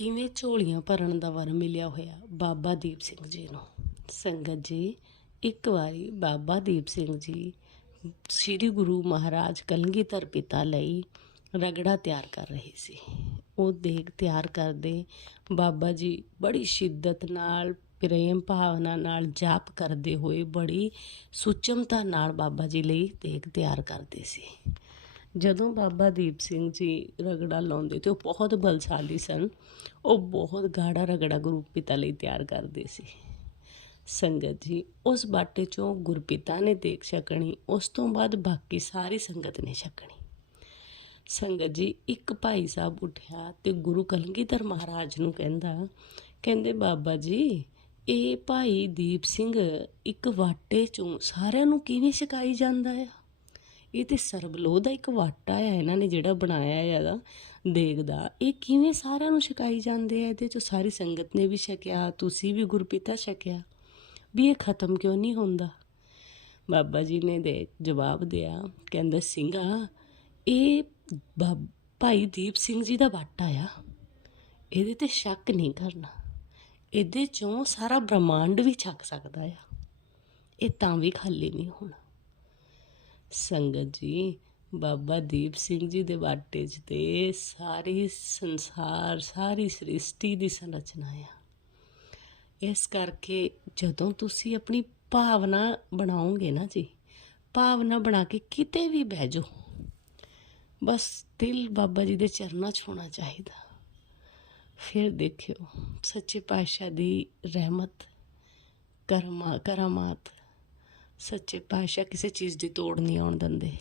ਕਿਵੇਂ ਝੋਲੀਆਂ ਭਰਨ ਦਾ ਵਰ ਮਿਲਿਆ ਹੋਇਆ? ਬਾਬਾ ਦੀਪ ਸਿੰਘ ਜੀ ਨੂੰ। ਸੰਗਤ ਜੀ, ਇੱਕ ਵਾਰੀ ਬਾਬਾ ਦੀਪ ਸਿੰਘ ਜੀ ਸ੍ਰੀ ਗੁਰੂ ਮਹਾਰਾਜ ਕਲਗੀਧਰ ਪਿਤਾ ਲਈ ਰਗੜਾ ਤਿਆਰ ਕਰ ਰਹੇ ਸੀ। ਉਹ ਦੇਗ ਤਿਆਰ ਕਰਦੇ ਬਾਬਾ ਜੀ ਬੜੀ ਸ਼ਿੱਦਤ ਨਾਲ, ਪ੍ਰੇਮ ਭਾਵਨਾ ਨਾਲ ਜਾਪ ਕਰਦੇ ਹੋਏ ਬੜੀ ਸੁਚਮਤਾ ਨਾਲ ਬਾਬਾ ਜੀ ਲਈ ਦੇਗ ਤਿਆਰ ਕਰਦੇ ਸੀ। ਜਦੋਂ ਬਾਬਾ ਦੀਪ ਸਿੰਘ ਜੀ ਰਗੜਾ ਲਾਉਂਦੇ ਤੇ ਉਹ ਬਹੁਤ ਬਲਸ਼ਾਲੀ ਸਨ, ਉਹ ਬਹੁਤ ਗਾੜਾ ਰਗੜਾ ਗੁਰੂ ਪਿਤਾ ਲਈ ਤਿਆਰ ਕਰਦੇ ਸੀ। ਸੰਗਤ ਜੀ, ਉਸ ਬਾਟੇ ਚੋਂ ਗੁਰਪਿਤਾ ਨੇ ਦੇਖ ਛਕਣੀ, ਉਸ ਤੋਂ ਬਾਅਦ ਬਾਕੀ ਸਾਰੀ ਸੰਗਤ ਨੇ ਛਕਣੀ। ਸੰਗਤ ਜੀ, ਇੱਕ ਭਾਈ ਸਾਹਿਬ ਉੱਠਿਆ ਤੇ ਗੁਰੂ ਕਲਗੀਧਰ ਮਹਾਰਾਜ ਨੂੰ ਕਹਿੰਦਾ, ਕਹਿੰਦੇ ਬਾਬਾ ਜੀ, ਇਹ ਭਾਈ ਦੀਪ ਸਿੰਘ ਇੱਕ ਵਾਟੇ ਚੋਂ ਸਾਰਿਆਂ ਨੂੰ ਕਿਵੇਂ ਛਕਾਈ ਜਾਂਦਾ ਆ? ਇਹ ਤੇ ਸਰਬਲੋਹ ਦਾ ਇੱਕ ਵਾਟਾ ਆ, ਇਹਨਾਂ ਨੇ ਜਿਹੜਾ ਬਣਾਇਆ ਹੈਗਾ ਦੇਗ ਦਾ। ਇਹ ਕਿਵੇਂ ਸਾਰਿਆਂ ਨੂੰ ਛਕਾਈ ਜਾਂਦੇ ਆ? ਇਹਦੇ ਚੋਂ ਸਾਰੀ ਸੰਗਤ ਨੇ ਵੀ ਛਕਿਆ, ਤੁਸੀਂ ਵੀ ਗੁਰਪਿਤਾ ਛਕਿਆ। ਵੀ ਇਹ ਖਤਮ ਕਿਉਂ ਨਹੀਂ ਹੁੰਦਾ? ਬਾਬਾ ਜੀ ਨੇ ਦੇ ਜਵਾਬ ਦਿਆ, ਕਹਿੰਦਾ ਸਿੰਘਾ ਇਹ ਬਾ- ਭਾਈ ਦੀਪ ਸਿੰਘ ਜੀ ਦਾ ਵਾਟਾ ਆ। ਇਹਦੇ ਤੇ ਸ਼ੱਕ ਨਹੀਂ ਕਰਨਾ। ਇਹਦੇ ਚੋਂ ਸਾਰਾ ਬ੍ਰਹਮੰਡ ਵੀ ਛਕ ਸਕਦਾ ਆ। ਇਹ ਤਾਂ ਵੀ ਖਾਲੀ ਨਹੀਂ ਹੋਣਾ। ਸੰਗਤ ਜੀ, ਬਾਬਾ ਦੀਪ ਸਿੰਘ ਜੀ ਦੇ ਵਾਟੇ 'ਚ ਤੇ ਸਾਰੀ ਸੰਸਾਰ, ਸਾਰੀ ਸ੍ਰਿਸ਼ਟੀ ਦੀ ਸੰਰਚਨਾ ਆ। ਇਸ ਕਰਕੇ ਜਦੋਂ ਤੁਸੀਂ ਆਪਣੀ ਭਾਵਨਾ ਬਣਾਓਗੇ ਨਾ ਜੀ, ਭਾਵਨਾ ਬਣਾ ਕੇ ਕਿਤੇ ਵੀ ਬਹਿ ਜਾਓ, ਬਸ ਦਿਲ ਬਾਬਾ ਜੀ ਦੇ ਚਰਨਾਂ 'ਚ ਹੋਣਾ ਚਾਹੀਦਾ। ਫਿਰ ਦੇਖਿਓ, ਸੱਚੇ ਪਾਤਸ਼ਾਹ ਦੀ ਰਹਿਮਤ, ਕਰਮਾ, ਕਰਾਮਾਤ ਸੱਚੇ ਪਾਤਸ਼ਾਹ ਕਿਸੇ ਚੀਜ਼ ਦੀ ਤੋੜ ਨਹੀਂ ਆਉਣ ਦਿੰਦੇ।